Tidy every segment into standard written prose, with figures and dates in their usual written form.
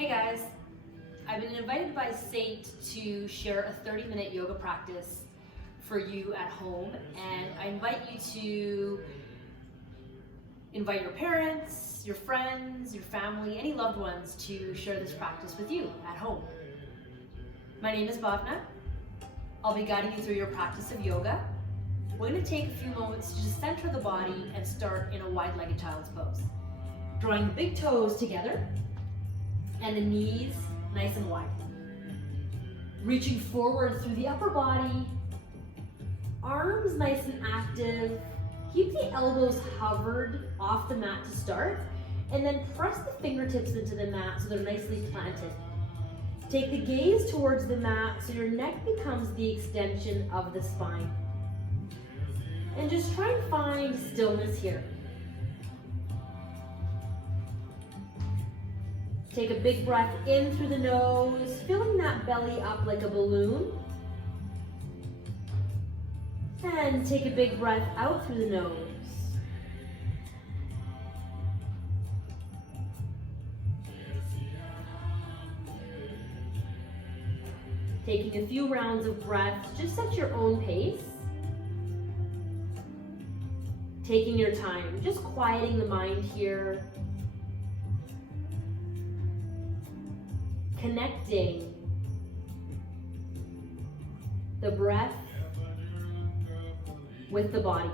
Hey guys, I've been invited by Saint to share a 30-minute yoga practice for you at home, and I invite you to invite your parents, your friends, your family, any loved ones to share this practice with you at home. My name is Bhavna. I'll be guiding you through your practice of yoga. We're going to take a few moments to just center the body and start in a wide-legged child's pose. Drawing the big toes together and the knees nice and wide. Reaching forward through the upper body, arms nice and active. Keep the elbows hovered off the mat to start, and then press the fingertips into the mat so they're nicely planted. Take the gaze towards the mat so your neck becomes the extension of the spine. And just try and find stillness here. Take a big breath in through the nose, filling that belly up like a balloon. And take a big breath out through the nose. Taking a few rounds of breaths, just at your own pace. Taking your time, just quieting the mind here. Connecting the breath with the body.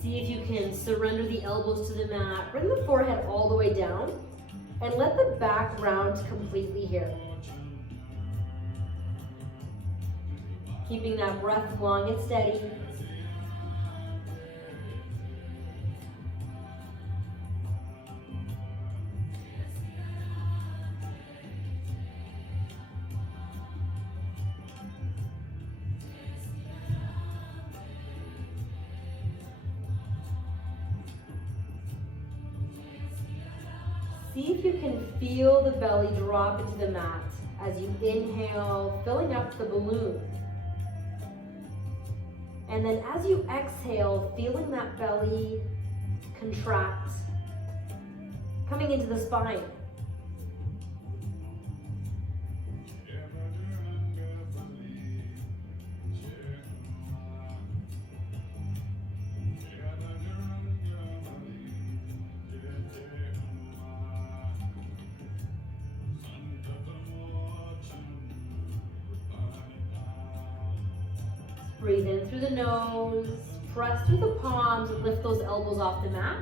See if you can surrender the elbows to the mat. Bring the forehead all the way down and let the back round completely here. Keeping that breath long and steady. See if you can feel the belly drop into the mat as you inhale, filling up the balloon. And then as you exhale, feeling that belly contract, coming into the spine. Breathe in through the nose, press through the palms, and lift those elbows off the mat.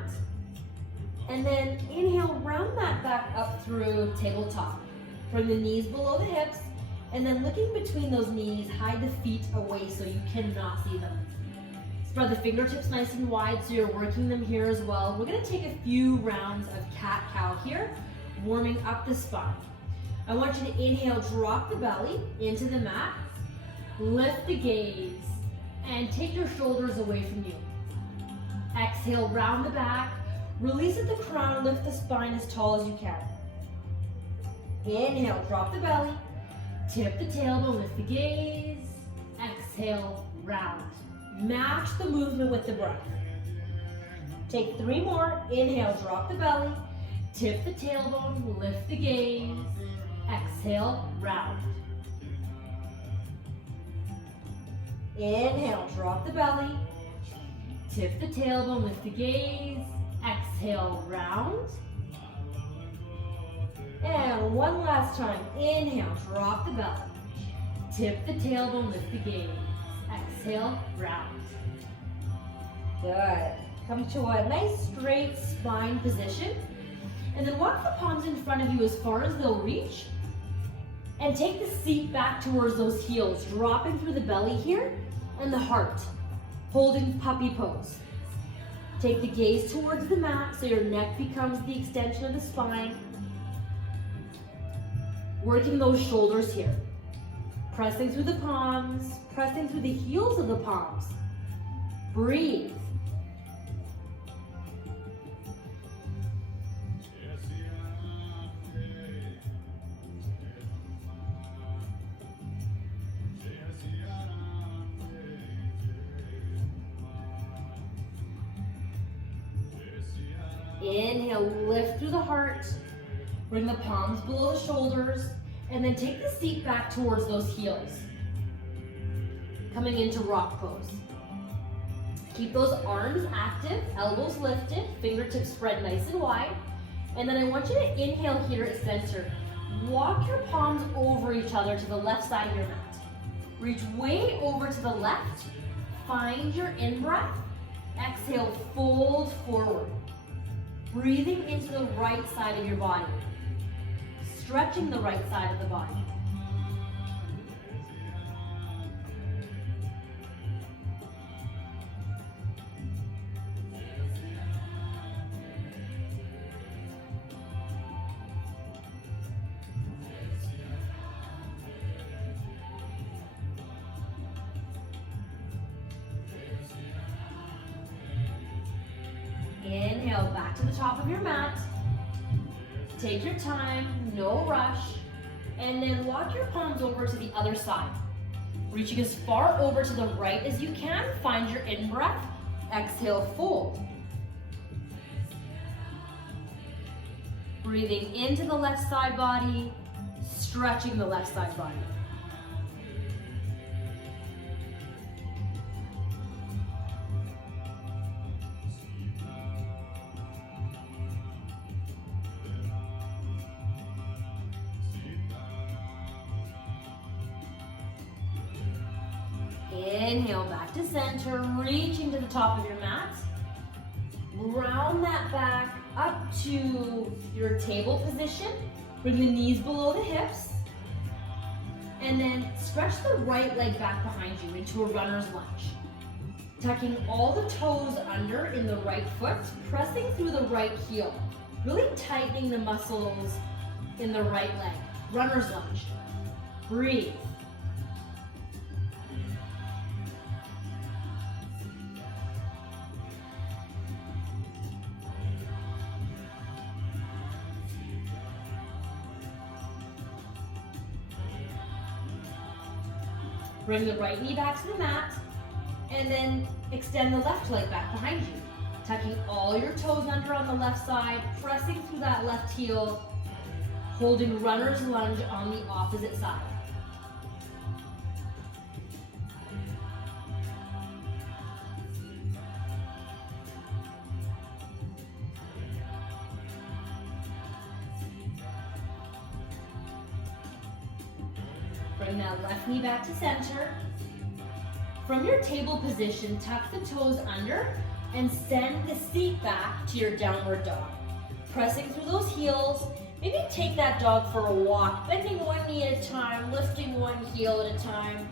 And then inhale, round that back up through tabletop. Bring the knees below the hips, and then looking between those knees, hide the feet away so you cannot see them. Spread the fingertips nice and wide so you're working them here as well. We're gonna take a few rounds of cat-cow here, warming up the spine. I want you to inhale, drop the belly into the mat, lift the gaze, and take your shoulders away from you. Exhale, round the back, release at the crown, lift the spine as tall as you can. Inhale, drop the belly, tip the tailbone, lift the gaze, exhale, round. Match the movement with the breath. Take 3 more, inhale, drop the belly, tip the tailbone, lift the gaze, exhale, round. Inhale, drop the belly, tip the tailbone, lift the gaze, exhale, round. And one last time, inhale, drop the belly, tip the tailbone, lift the gaze, exhale, round. Good. Come to a nice straight spine position, and then walk the palms in front of you as far as they'll reach, and take the seat back towards those heels, dropping through the belly here, and the heart, holding puppy pose. Take the gaze towards the mat so your neck becomes the extension of the spine. Working those shoulders here. Pressing through the palms, pressing through the heels of the palms. Breathe. Inhale, lift through the heart. Bring the palms below the shoulders. And then take the seat back towards those heels. Coming into rock pose. Keep those arms active, elbows lifted, fingertips spread nice and wide. And then I want you to inhale here at center. Walk your palms over each other to the left side of your mat. Reach way over to the left. Find your in-breath. Exhale, fold forward. Breathing into the right side of your body. Stretching the right side of the body. Inhale, back to the top of your mat. Take your time, no rush. And then walk your palms over to the other side. Reaching as far over to the right as you can. Find your in-breath. Exhale, fold. Breathing into the left side body, stretching the left side body. Inhale, back to center, reaching to the top of your mat. Round that back up to your table position. Bring the knees below the hips. And then stretch the right leg back behind you into a runner's lunge. Tucking all the toes under in the right foot, pressing through the right heel. Really tightening the muscles in the right leg. Runner's lunge. Breathe. Bring the right knee back to the mat, and then extend the left leg back behind you. Tucking all your toes under on the left side, pressing through that left heel, holding runner's lunge on the opposite side. Bring that left knee back to center. From your table position, tuck the toes under and send the seat back to your downward dog. Pressing through those heels, maybe take that dog for a walk, bending one knee at a time, lifting one heel at a time.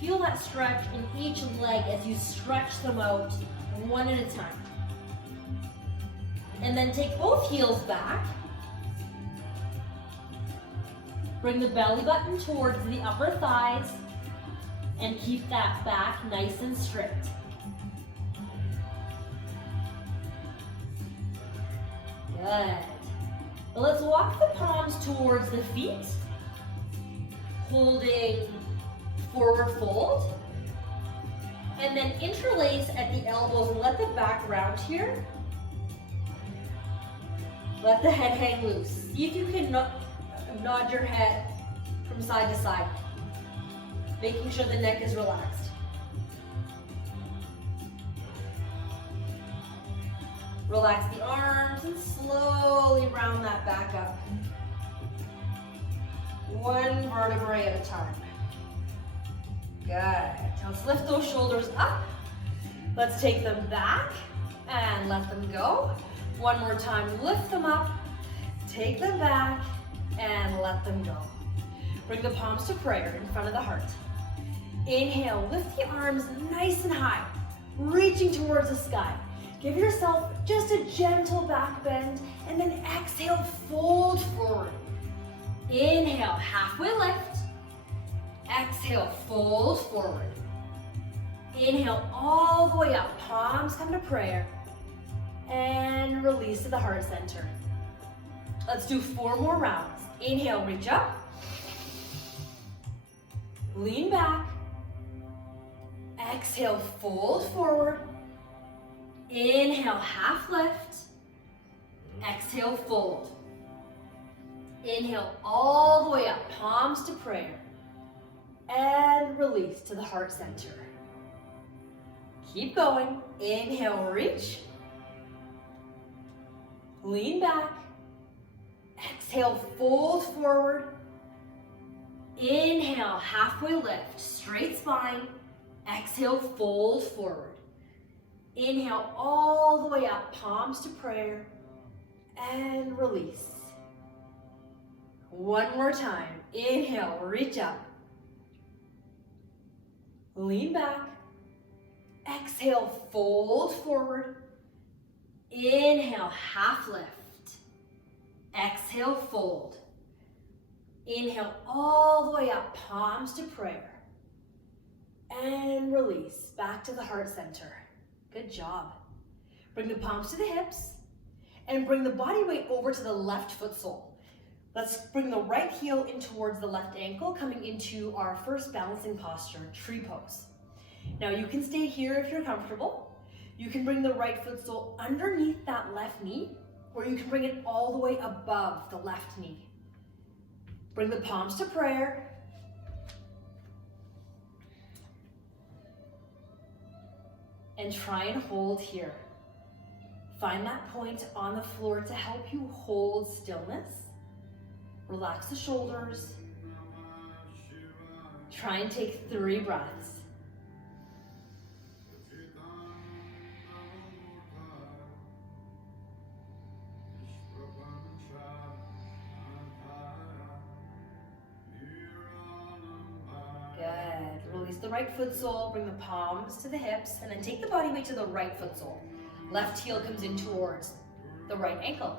Feel that stretch in each leg as you stretch them out one at a time. And then take both heels back. Bring the belly button towards the upper thighs and keep that back nice and straight. Good. Now let's walk the palms towards the feet, holding forward fold, and then interlace at the elbows and let the back round here. Let the head hang loose. See if you can nod your head from side to side, making sure the neck is relaxed. Relax the arms and slowly round that back up. One vertebrae at a time. Good. Now let's lift those shoulders up. Let's take them back and let them go. One more time, lift them up, take them back, and let them go. Bring the palms to prayer in front of the heart. Inhale, lift the arms nice and high, reaching towards the sky. Give yourself just a gentle back bend, and then exhale, fold forward. Inhale, halfway lift. Exhale, fold forward. Inhale all the way up, palms come to prayer, and release to the heart center. Let's do 4 more rounds. Inhale, reach up. Lean back. Exhale, fold forward. Inhale, half lift. Exhale, fold. Inhale all the way up, palms to prayer. And release to the heart center. Keep going. Inhale, reach. Lean back. Exhale, fold forward. Inhale, halfway lift, straight spine. Exhale, fold forward. Inhale all the way up, palms to prayer. And release. One more time. Inhale, reach up. Lean back. Exhale, fold forward. Inhale, half lift. Exhale, fold. Inhale all the way up, palms to prayer. And release, back to the heart center. Good job. Bring the palms to the hips and bring the body weight over to the left foot sole. Let's bring the right heel in towards the left ankle, coming into our first balancing posture, tree pose. Now you can stay here if you're comfortable. You can bring the right foot sole underneath that left knee, or you can bring it all the way above the left knee. Bring the palms to prayer. And try and hold here. Find that point on the floor to help you hold stillness. Relax the shoulders. Try and take 3 breaths. Good. Release the right foot sole, bring the palms to the hips, and then take the body weight to the right foot sole. Left heel comes in towards the right ankle.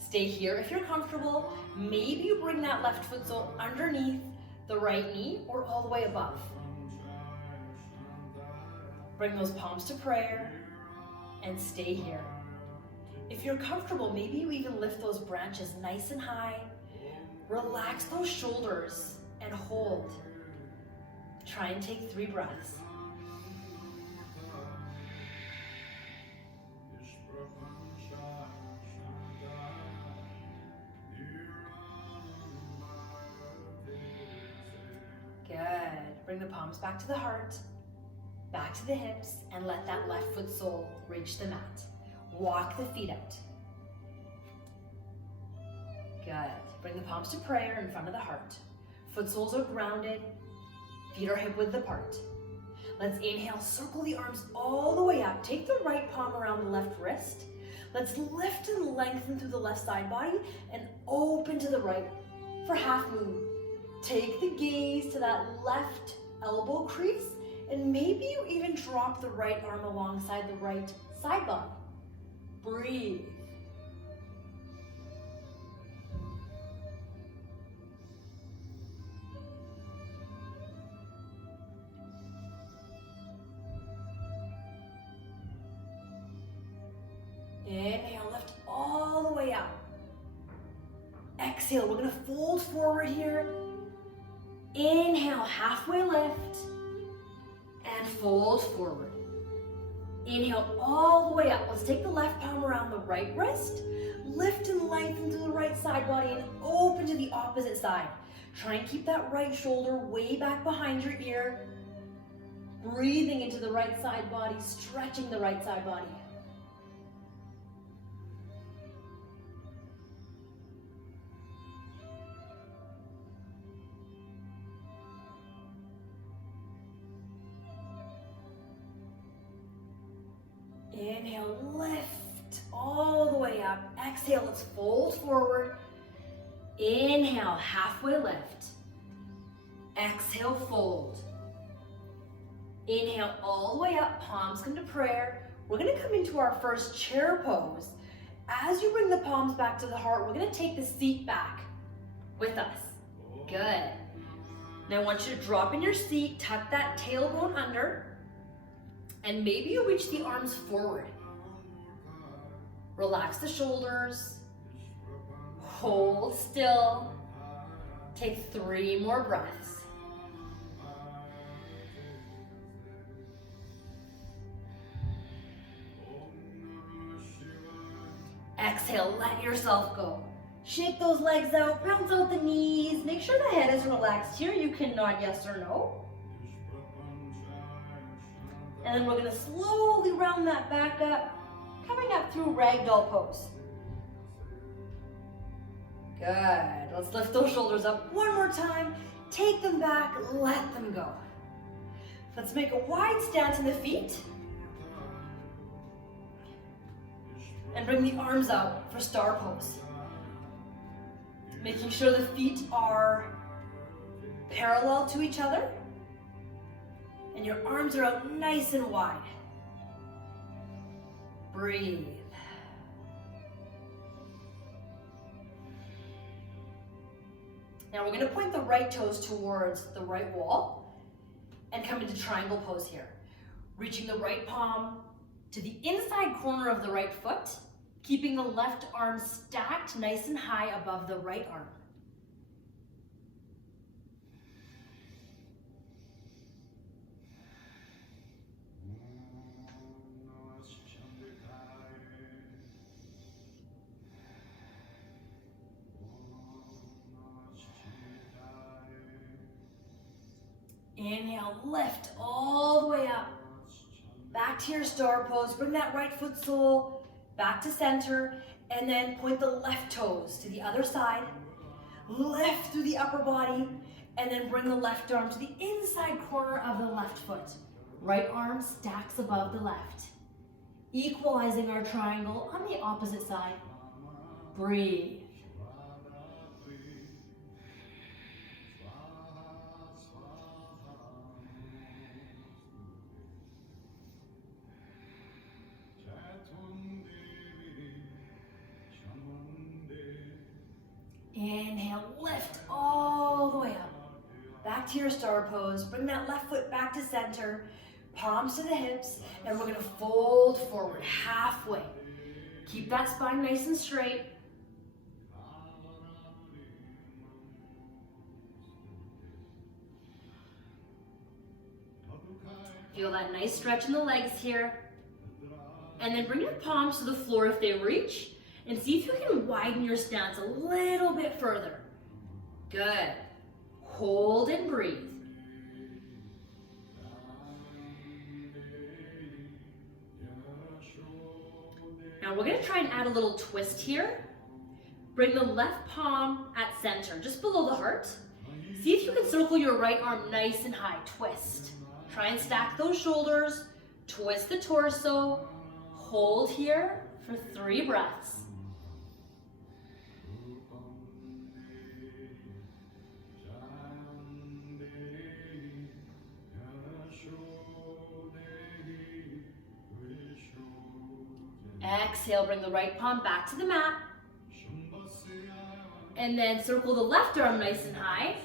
Stay here if you're comfortable. Maybe you bring that left foot sole underneath the right knee or all the way above. Bring those palms to prayer and stay here. If you're comfortable, maybe you even lift those branches nice and high. Relax those shoulders and hold. Try and take 3 breaths. Good. Bring the palms back to the heart, back to the hips, and let that left foot sole reach the mat. Walk the feet out. Good. Bring the palms to prayer in front of the heart. Foot soles are grounded. Feet are hip width apart. Let's inhale, circle the arms all the way up. Take the right palm around the left wrist. Let's lift and lengthen through the left side body and open to the right for half moon. Take the gaze to that left elbow crease, and maybe you even drop the right arm alongside the right side body. Breathe. Inhale, lift all the way up. Exhale, we're gonna fold forward here. Inhale, halfway lift, and fold forward. Inhale all the way up. Let's take the left palm around the right wrist, lift and lengthen to the right side body, and open to the opposite side. Try and keep that right shoulder way back behind your ear. Breathing into the right side body, stretching the right side body. Inhale, lift all the way up. Exhale, let's fold forward. Inhale, halfway lift. Exhale, fold. Inhale all the way up, palms come to prayer. We're gonna come into our first chair pose. As you bring the palms back to the heart, we're gonna take the seat back with us. Good. Now I want you to drop in your seat, tuck that tailbone under, and maybe you reach the arms forward. Relax the shoulders. Hold still. Take 3 more breaths. Exhale, let yourself go. Shake those legs out, bounce out the knees. Make sure the head is relaxed here. You can nod yes or no. And then we're gonna slowly round that back up, coming up through ragdoll pose. Good. Let's lift those shoulders up one more time. Take them back, let them go. Let's make a wide stance in the feet. And bring the arms out for star pose. Making sure the feet are parallel to each other. And your arms are out nice and wide. Breathe. Now we're going to point the right toes towards the right wall and come into triangle pose here. Reaching the right palm to the inside corner of the right foot, keeping the left arm stacked nice and high above the right arm. Inhale, lift all the way up. Back to your star pose. Bring that right foot sole back to center, and then point the left toes to the other side. Lift through the upper body, and then bring the left arm to the inside corner of the left foot. Right arm stacks above the left. Equalizing our triangle on the opposite side. Breathe. Inhale, lift all the way up. Back to your star pose. Bring that left foot back to center. Palms to the hips. And we're going to fold forward halfway. Keep that spine nice and straight. Feel that nice stretch in the legs here. And then bring your palms to the floor if they reach. And see if you can widen your stance a little bit further. Good. Hold and breathe. Now we're going to try and add a little twist here. Bring the left palm at center, just below the heart. See if you can circle your right arm nice and high. Twist. Try and stack those shoulders. Twist the torso. Hold here for 3 breaths. Exhale, bring the right palm back to the mat. And then circle the left arm nice and high,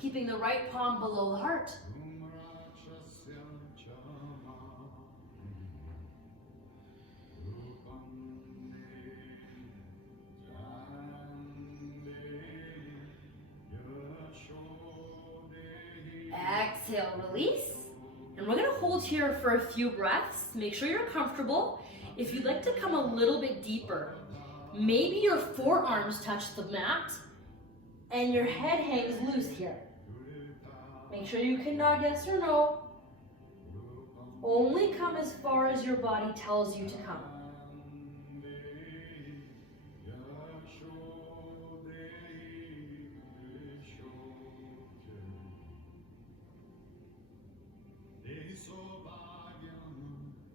keeping the right palm below the heart. Exhale, release. And we're going to hold here for a few breaths. Make sure you're comfortable. If you'd like to come a little bit deeper, maybe your forearms touch the mat and your head hangs loose here. Make sure you can nod yes or no. Only come as far as your body tells you to come.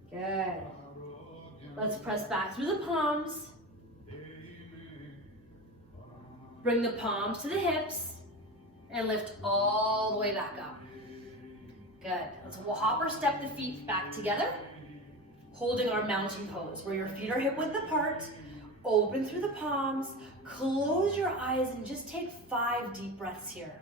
Good. Let's press back through the palms. Bring the palms to the hips and lift all the way back up. Good. Let's hop or step the feet back together, holding our mountain pose where your feet are hip width apart. Open through the palms, close your eyes, and just take 5 deep breaths here.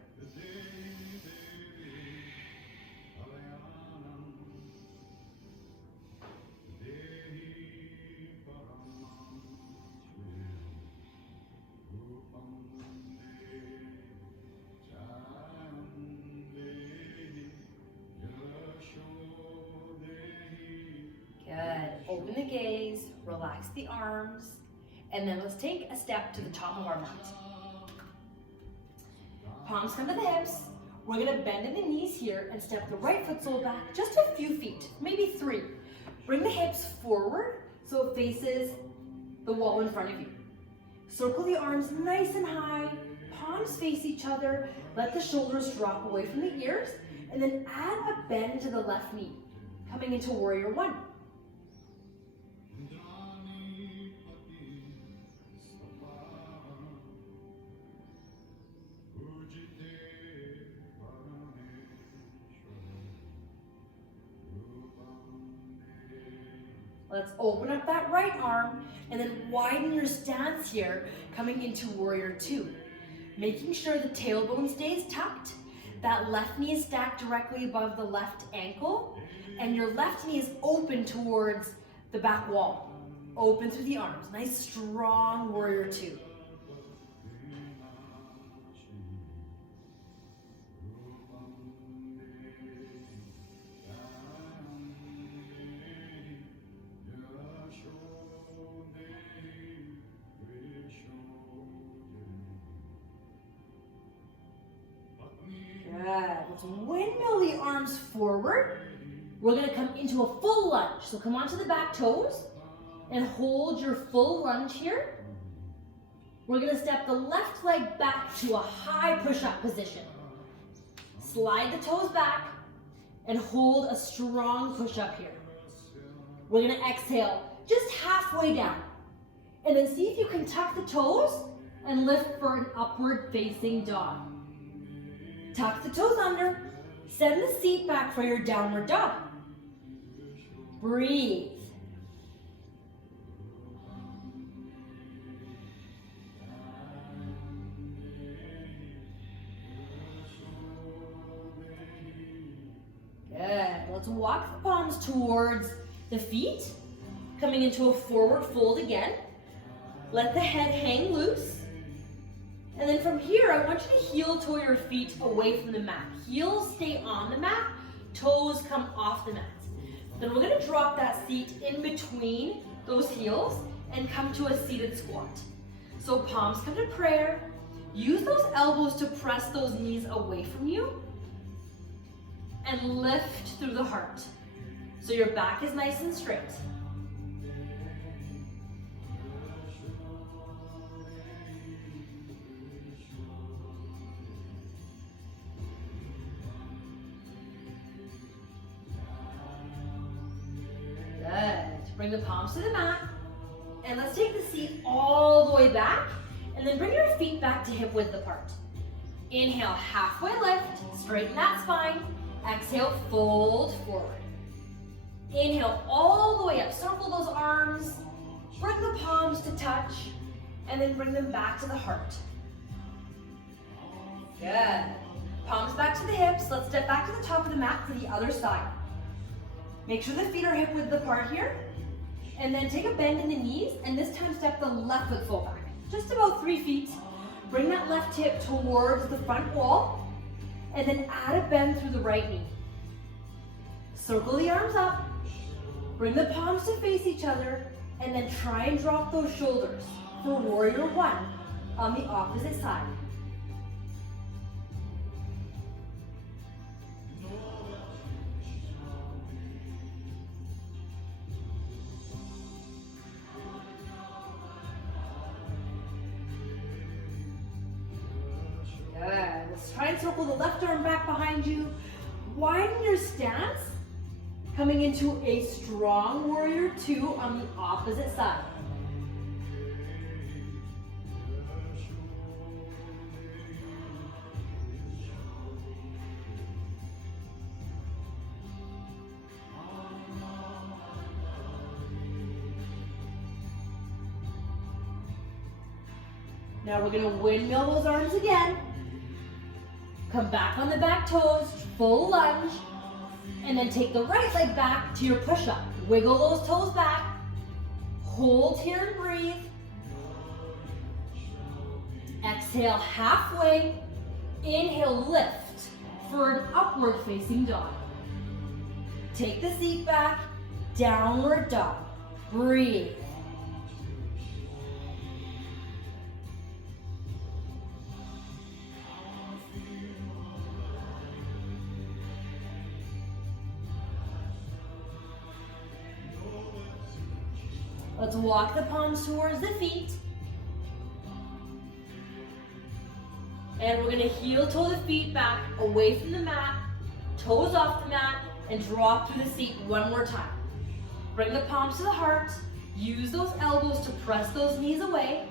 Good. Open the gaze, relax the arms, And then let's take a step to the top of our mat. Palms come to the hips. We're gonna bend in the knees here and step the right foot sole back just a few feet, maybe 3. Bring the hips forward so it faces the wall in front of you. Circle the arms nice and high, palms face each other, let the shoulders drop away from the ears, and then add a bend to the left knee, coming into warrior 1. Let's open up that right arm and then widen your stance here, coming into warrior 2. Making sure the tailbone stays tucked, that left knee is stacked directly above the left ankle, and your left knee is open towards the back wall. Open through the arms. Nice strong warrior 2. Good. Let's windmill the arms forward. We're going to come into a full lunge. So come onto the back toes and hold your full lunge here. We're going to step the left leg back to a high push-up position. Slide the toes back and hold a strong push-up here. We're going to exhale just halfway down. And then see if you can tuck the toes and lift for an upward facing dog. Tuck the toes under, send the seat back for your downward dog. Breathe. Good. Let's walk the palms towards the feet, coming into a forward fold again. Let the head hang loose. And then from here, I want you to heel toe your feet away from the mat. Heels stay on the mat, toes come off the mat. Then we're gonna drop that seat in between those heels and come to a seated squat. So palms come to prayer. Use those elbows to press those knees away from you and lift through the heart. So your back is nice and straight. Bring the palms to the mat, and let's take the seat all the way back, and then bring your feet back to hip width apart. Inhale, halfway lift, straighten that spine. Exhale, fold forward. Inhale all the way up, circle those arms, bring the palms to touch, and then bring them back to the heart. Good. Palms back to the hips. Let's step back to the top of the mat for the other side. Make sure the feet are hip width apart here. And then take a bend in the knees, and this time step the left foot full back. Just about 3 feet. Bring that left hip towards the front wall, and then add a bend through the right knee. Circle the arms up, bring the palms to face each other, and then try and drop those shoulders for warrior 1 on the opposite side. Let's try and circle the left arm back behind you. Widen your stance, coming into a strong warrior 2 on the opposite side. Now we're going to windmill those arms again. Come back on the back toes, full lunge, and then take the right leg back to your push-up. Wiggle those toes back, hold here and breathe. Exhale halfway, inhale, lift for an upward facing dog. Take the seat back, downward dog, breathe. Let's walk the palms towards the feet. And we're gonna heel toe the feet back away from the mat, toes off the mat, and drop through the seat one more time. Bring the palms to the heart. Use those elbows to press those knees away.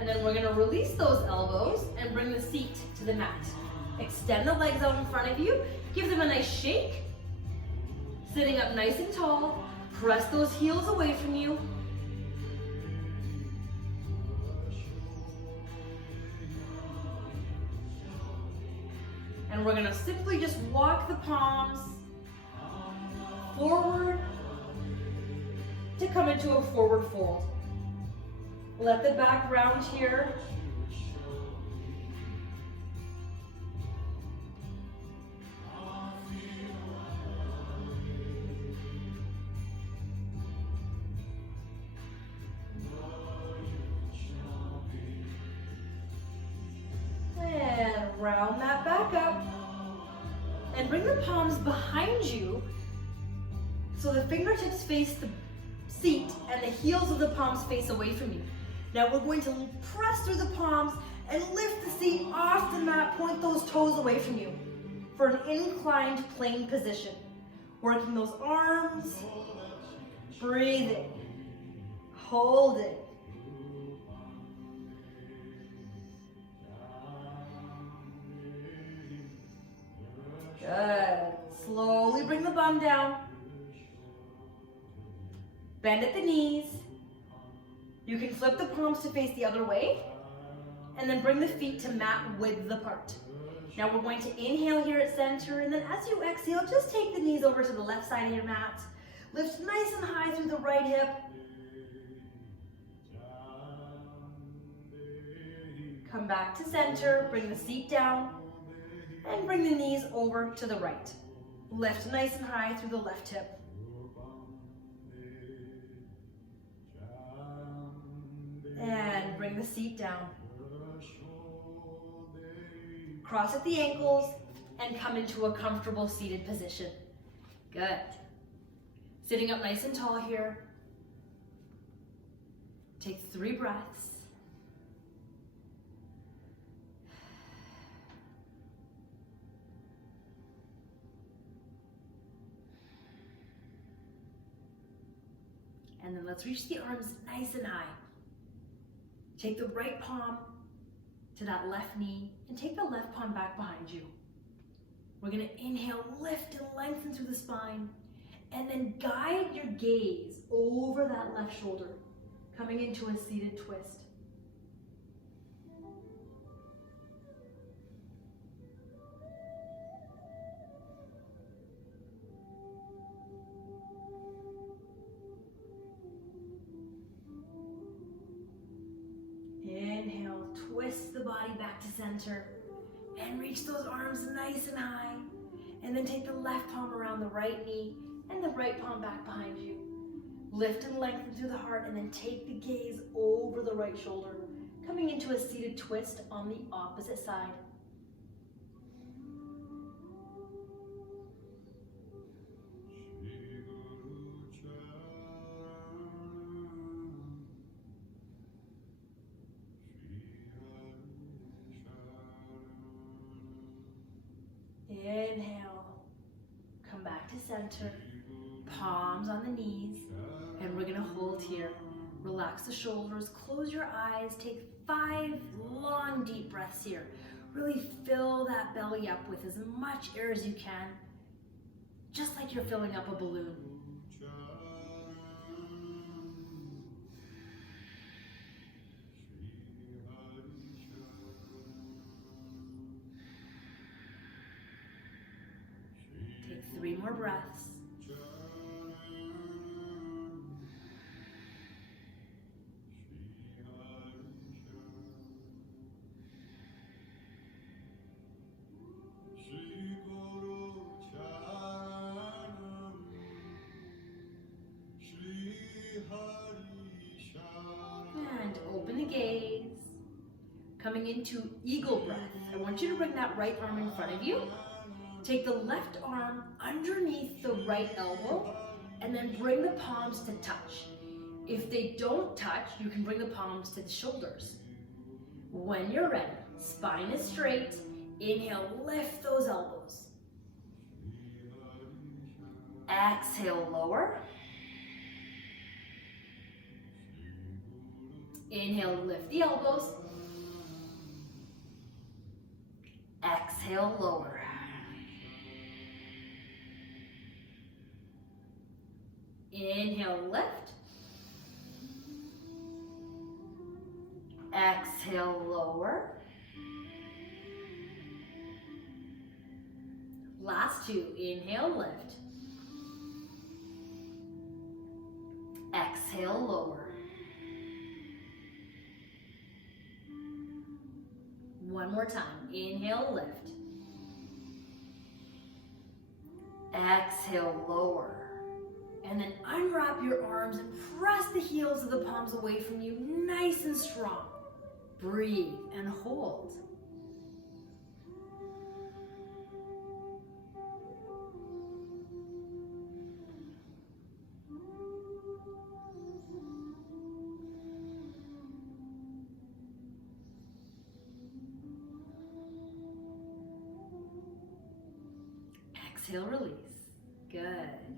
And then we're gonna release those elbows and bring the seat to the mat. Extend the legs out in front of you. Give them a nice shake. Sitting up nice and tall. Press those heels away from you. And we're gonna simply just walk the palms forward to come into a forward fold. Let the back round here. And round that back up. And bring the palms behind you so the fingertips face the seat and the heels of the palms face away from you. Now we're going to press through the palms and lift the seat off the mat, point those toes away from you for an inclined plane position. Working those arms, breathing, holding. Good. Slowly bring the bum down. Bend at the knees. You can flip the palms to face the other way, and then bring the feet to mat width apart. Now we're going to inhale here at center, and then as you exhale, just take the knees over to the left side of your mat. Lift nice and high through the right hip. Come back to center, bring the seat down, and bring the knees over to the right. Lift nice and high through the left hip. And bring the seat down. Cross at the ankles and come into a comfortable seated position. Good. Sitting up nice and tall here. Take 3 breaths. And then let's reach the arms nice and high. Take the right palm to that left knee and take the left palm back behind you. We're gonna inhale, lift and lengthen through the spine, and then guide your gaze over that left shoulder, coming into a seated twist. Inhale, twist the body back to center and reach those arms nice and high. And then take the left palm around the right knee and the right palm back behind you. Lift and lengthen through the heart and then take the gaze over the right shoulder, coming into a seated twist on the opposite side. Inhale, come back to center, palms on the knees, and we're gonna hold here. Relax the shoulders, close your eyes, take 5 long deep breaths here. Really fill that belly up with as much air as you can, just like you're filling up a balloon. Take 3 more breaths. Coming into eagle breath. I want you to bring that right arm in front of you. Take the left arm underneath the right elbow and then bring the palms to touch. If they don't touch, you can bring the palms to the shoulders. When you're ready, spine is straight. Inhale, lift those elbows. Exhale, lower. Inhale, lift the elbows. Exhale, lower. Inhale, lift. Exhale, lower. Last two. Inhale, lift. Exhale, lower. One more time. Inhale, lift. Exhale, lower. And then unwrap your arms and press the heels of the palms away from you, nice and strong. Breathe and hold. Exhale, release. Good.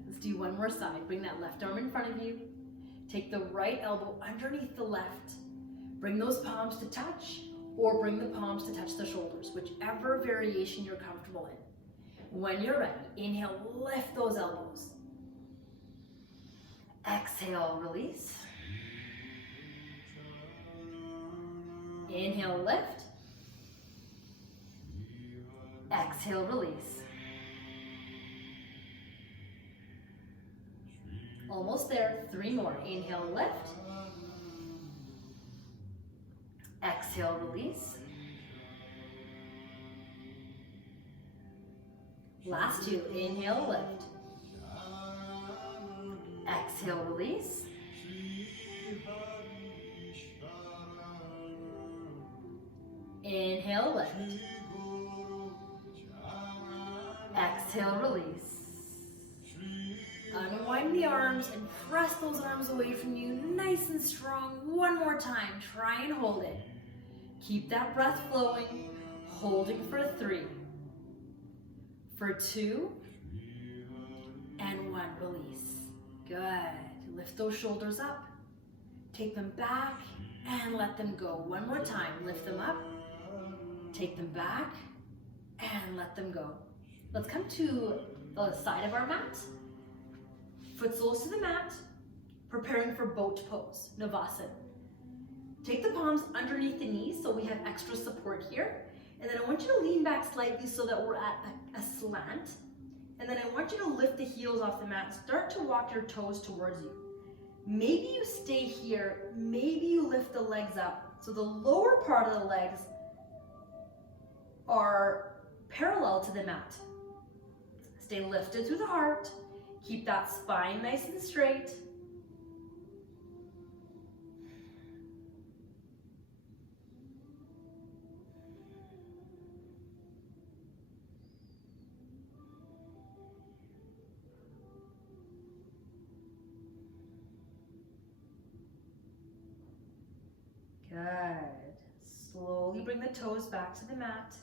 Let's do one more side. Bring that left arm in front of you. Take the right elbow underneath the left. Bring those palms to touch, or bring the palms to touch the shoulders, whichever variation you're comfortable in. When you're ready, inhale, lift those elbows. Exhale, release. Inhale, lift. Exhale, release. Almost there. 3 more. Inhale, lift. Exhale, release. Last 2. Inhale, lift. Exhale, release. Inhale, lift. Exhale, release. Unwind the arms and press those arms away from you, nice and strong. One more time. Try and hold it. Keep that breath flowing, holding for 3, for 2, and 1. Release. Good. Lift those shoulders up. Take them back and let them go. One more time. Lift them up. Take them back and let them go. Let's come to the side of our mat. Foot soles to the mat, preparing for boat pose, Bhasin. Take the palms underneath the knees so we have extra support here. And then I want you to lean back slightly so that we're at a slant. And then I want you to lift the heels off the mat. Start to walk your toes towards you. Maybe you stay here, maybe you lift the legs up. So the lower part of the legs are parallel to the mat. Stay lifted through the heart. Keep that spine nice and straight. Good. Slowly bring the toes back to the mat.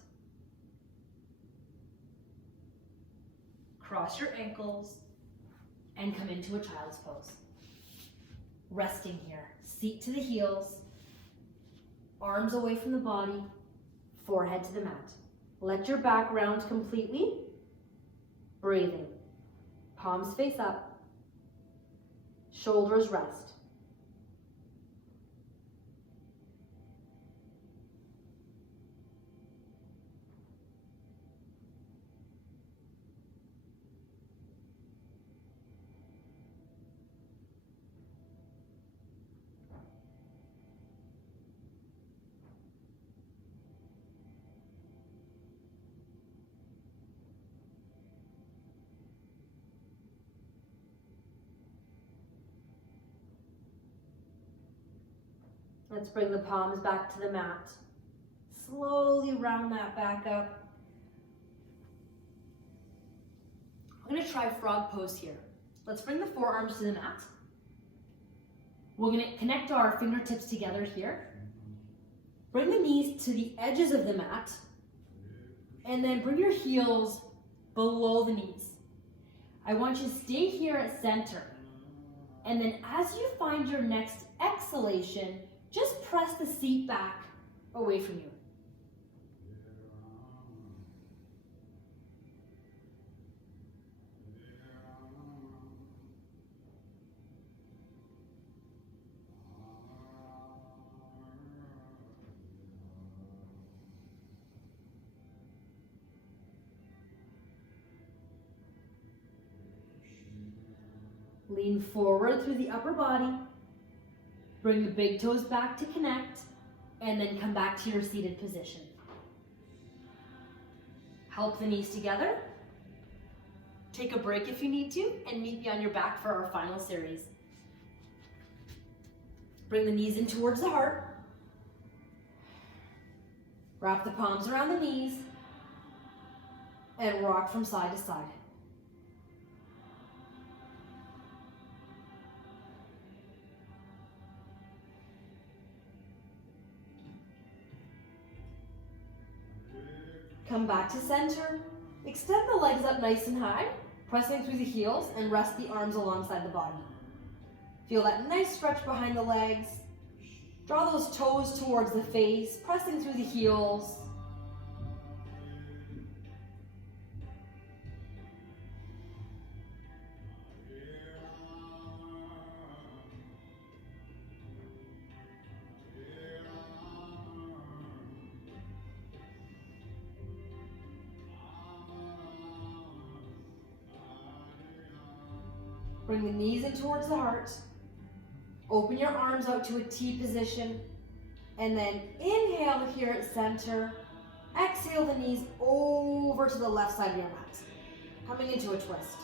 Cross your ankles and come into a child's pose. Resting here, seat to the heels, arms away from the body, forehead to the mat. Let your back round completely. Breathing. Palms face up. Shoulders rest. Let's bring the palms back to the mat. slowly round that back up. I'm gonna try frog pose here. Let's bring the forearms to the mat. We're gonna connect our fingertips together here. Bring the knees to the edges of the mat, and then bring your heels below the knees. I want you to stay here at center. And then as you find your next exhalation, just press the seat back away from you. Lean forward through the upper body. Bring the big toes back to connect, and then come back to your seated position. Help the knees together. Take a break if you need to, and meet me on your back for our final series. Bring the knees in towards the heart. Wrap the palms around the knees, and rock from side to side. Come back to center. Extend the legs up nice and high, pressing through the heels, and rest the arms alongside the body. Feel that nice stretch behind the legs. Draw those toes towards the face, pressing through the heels. Bring the knees in towards the heart. Open your arms out to a T position. And then inhale here at center. Exhale the knees over to the left side of your mat. Coming into a twist.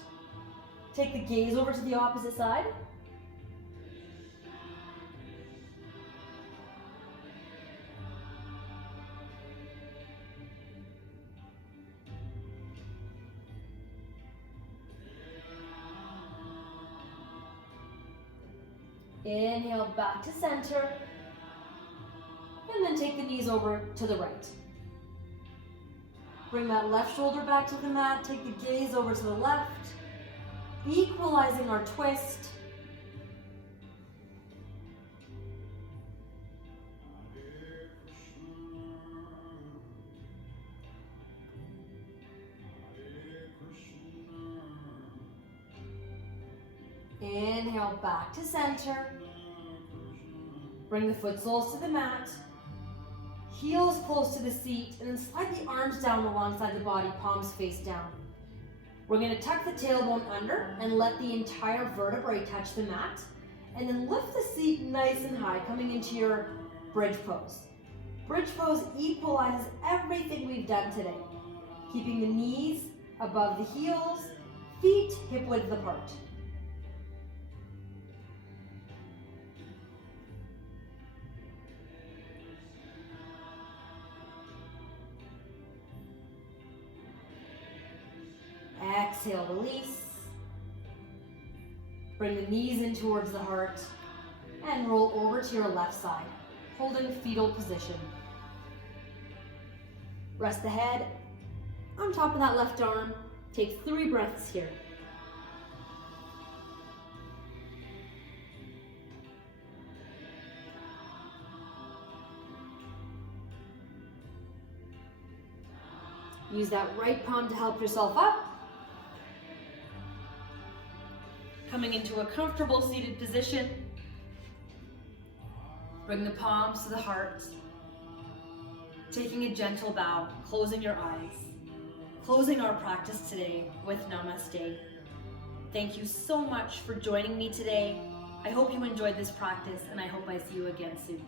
Take the gaze over to the opposite side. Inhale back to center, and then take the knees over to the right. Bring that left shoulder back to the mat, take the gaze over to the left, equalizing our twist. Inhale back to center. Bring the foot soles to the mat. Heels close to the seat, and then slide the arms down alongside the body, palms face down. We're going to tuck the tailbone under and let the entire vertebrae touch the mat. And then lift the seat nice and high, coming into your bridge pose. Bridge pose equalizes everything we've done today. Keeping the knees above the heels, feet hip width apart. Exhale, release. Bring the knees in towards the heart and roll over to your left side, holding fetal position. Rest the head on top of that left arm. Take 3 breaths here. Use that right palm to help yourself up. Coming into a comfortable seated position. Bring the palms to the heart. Taking a gentle bow, closing your eyes. Closing our practice today with Namaste. Thank you so much for joining me today. I hope you enjoyed this practice, and I hope I see you again soon.